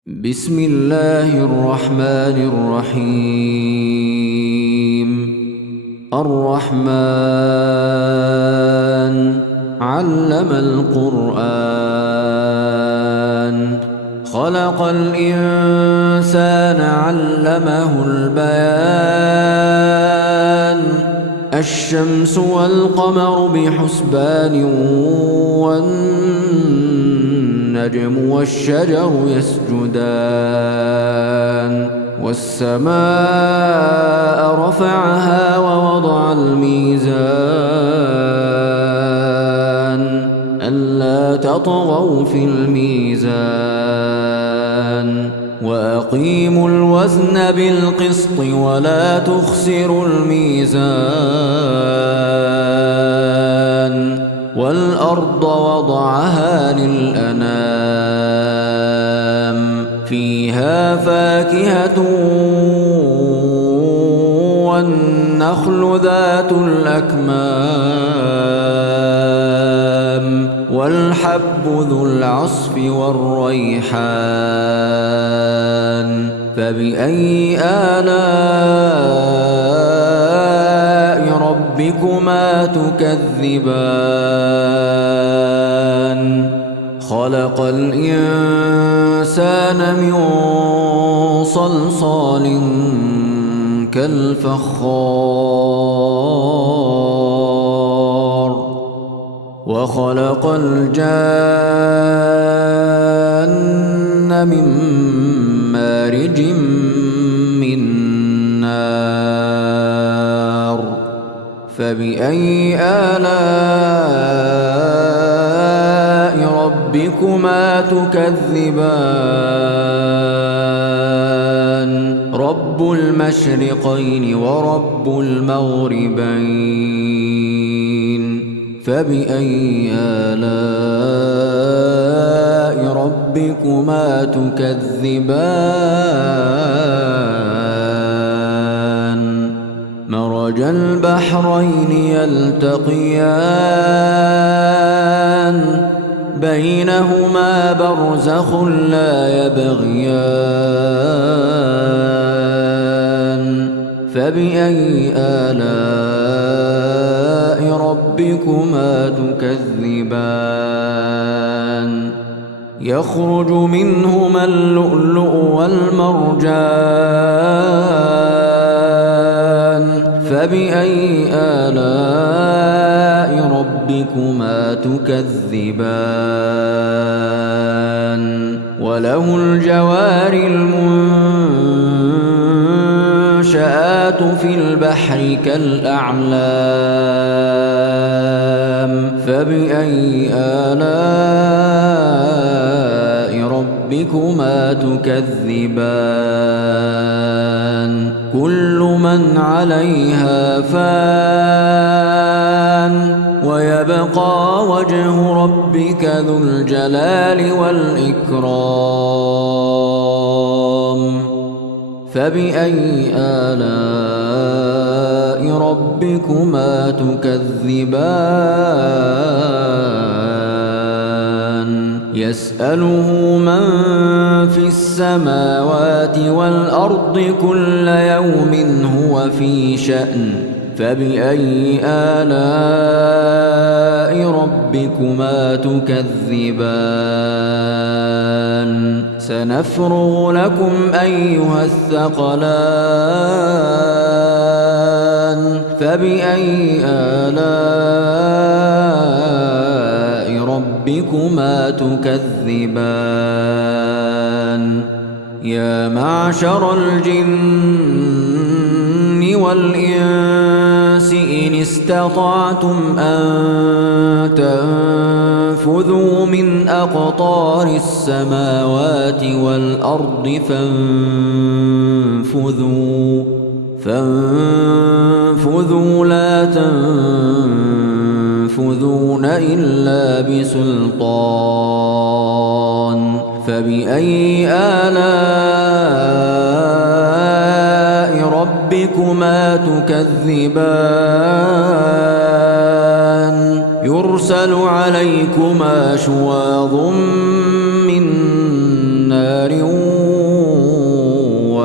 بسم الله الرحمن الرحيم. الرحمن علم القرآن، خلق الإنسان علمه البيان. الشمس والقمر بحسبان، والنجم والشجر يسجدان. والسماء رفعها ووضع الميزان، ألا تطغوا في الميزان. وأقيموا الوزن بالقسط ولا تخسروا الميزان. والأرض وضعها للأنام، فيها فاكهة والنخل ذات الأكمام، والحب ذو العصف والريحان. فبأي آلاء ربكما تكذبان؟ خلق الإنسان من صلصال كالفخار، وخلق الجان من مارج من نار. فبأي آلاء ربكما تكذبان؟ رب المشرقين ورب المغربين. فبأي آلاء ربكما تكذبان؟ مرج البحرين يلتقيان، بينهما برزخ لا يبغيان. فبأي آلاء ربكما تكذبان؟ يخرج منهما اللؤلؤ والمرجان. فبأي آلاء ربكما تكذبان؟ وله الجوار المنشآت في البحر كالأعلام. فبأي آلاء ربكما تكذبان؟ كل من عليها فان، ويبقى وجه ربك ذو الجلال والإكرام. فبأي آلاء ربكما تكذبان؟ يسأله من في السماوات والأرض كل يوم هو في شأن. فبأي آلاء ربكما تكذبان؟ سنفرغ لكم أيها الثقلان. فبأي آلاء ربكما تكذبان؟ يا معشر الجن والإنس إن استطعتم أن تنفذوا من أقطار السماوات والأرض فانفذوا لا تنفذون إلا بسلطان. فبأي آلاء ربكما تكذبان؟ يرسل عليكما شواظ من نار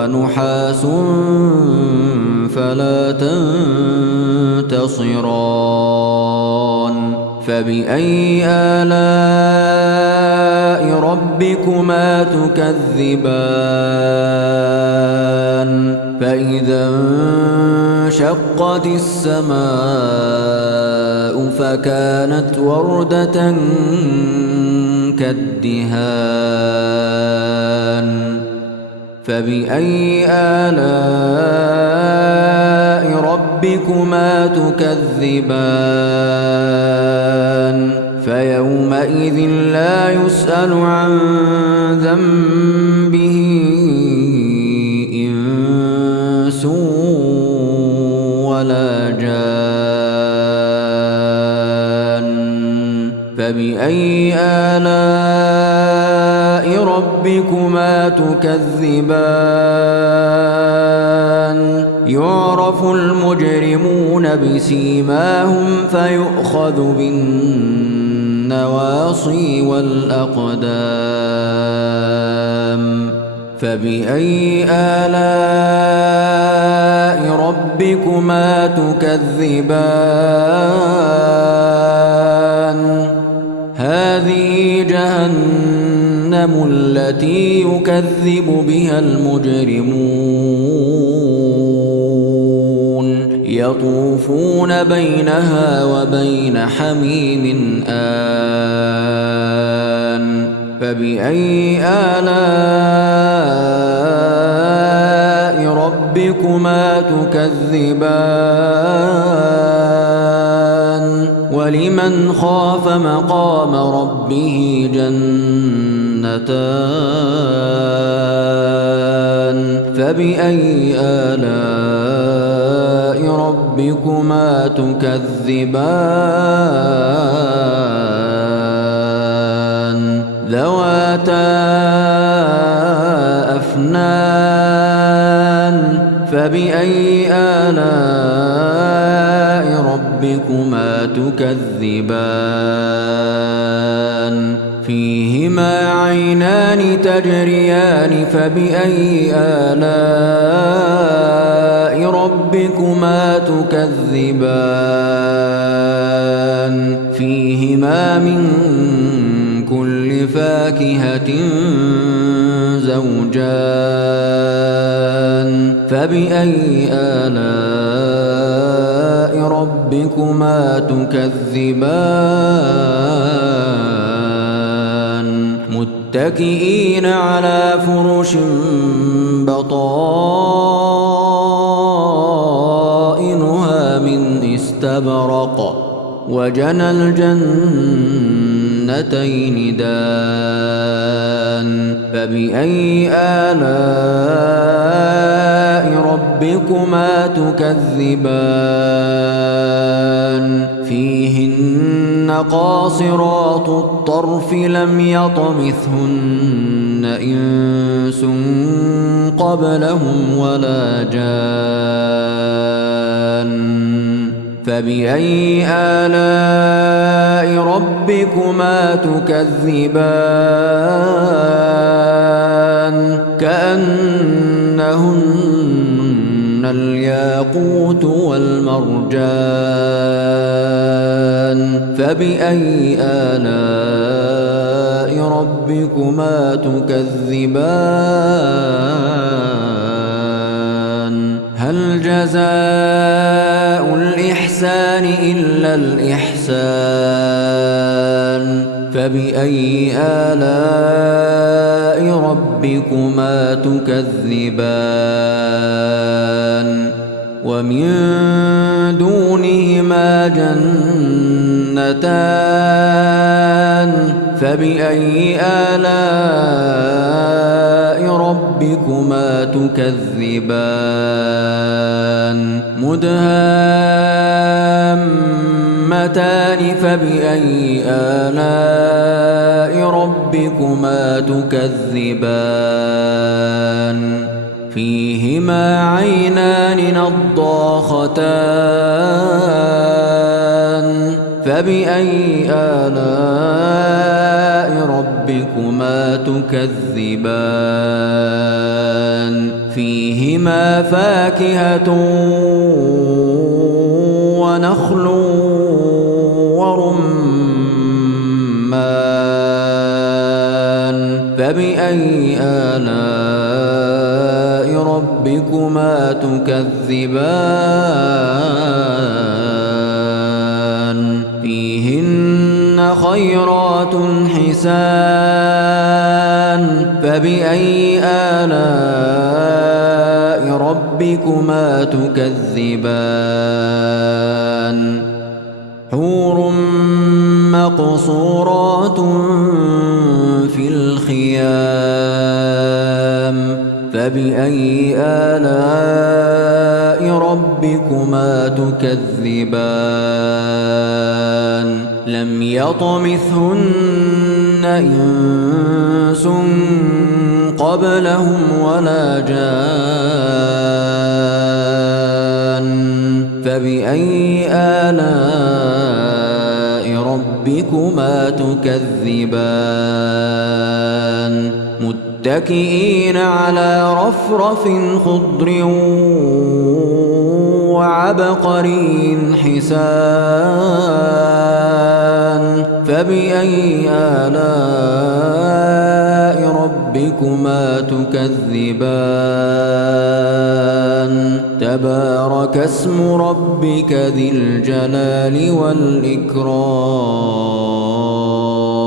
ونحاس فلا تنتصران فبأي آلاء ربكما تكذبان فإذا انشقت السماء فكانت وردة كالدهان فبأي آلاء ربكما تكذبان فيومئذ لا يسأل عن ذنبه إنس ولا جان فبأي آلاء ربكما تكذبان يعرف المجرمون بسيماهم فيؤخذ بالنواصي والأقدام فبأي آلاء ربكما تكذبان هذه جهنم التي يكذب بها المجرمون يطوفون بينها وبين حميم آن فبأي آلاء ربكما تكذبان ولمن خاف مقام ربه جنتان فبأي آلاء ربكما تكذبان ذواتا أفنان فبأي آلاء ربكما تكذبان فيهما عينان تجريان فبأي آلاء ربكما تكذبان فيهما من كل فاكهة زوجان فبأي آلاء ربكما تكذبان متكئين على فرش بطائنها من استبرق وجنى الجنتين دان فبأي آلاء ربكما تكذبان فيهن قاصرات الطرف لم يطمثهن إنس قبلهم ولا جان فبأي آلاء ربكما تكذبان كأنهن الياقوت والمرجان فبأي آلاء ربكما تكذبان هل جزاء الإحسان إلا الإحسان فبأي آلاء ربكما تكذبان ومن دونهما جنتان فبأي آلاء ربكما تكذبان مدهامتان فبأي آلاء ربكما تكذبان فيهما عينان نضاختان فبأي آلاء ربكما تكذبان فيهما فاكهة ونخل ورمان فبأي آلاء ربكما تكذبان فيهن خيرات حسان فبأي آلاء ربكما تكذبان حور مقصورات في الخيام فبأي آلاء ربكما تكذبان لم يطمثهن إنس قبلهم ولا جان فبأي آلاء ربكما تكذبان متكئين على رفرف خضر وعبقري حسان فبأي آلاء ربكما تكذبان تبارك اسم ربك ذي الجلال والإكرام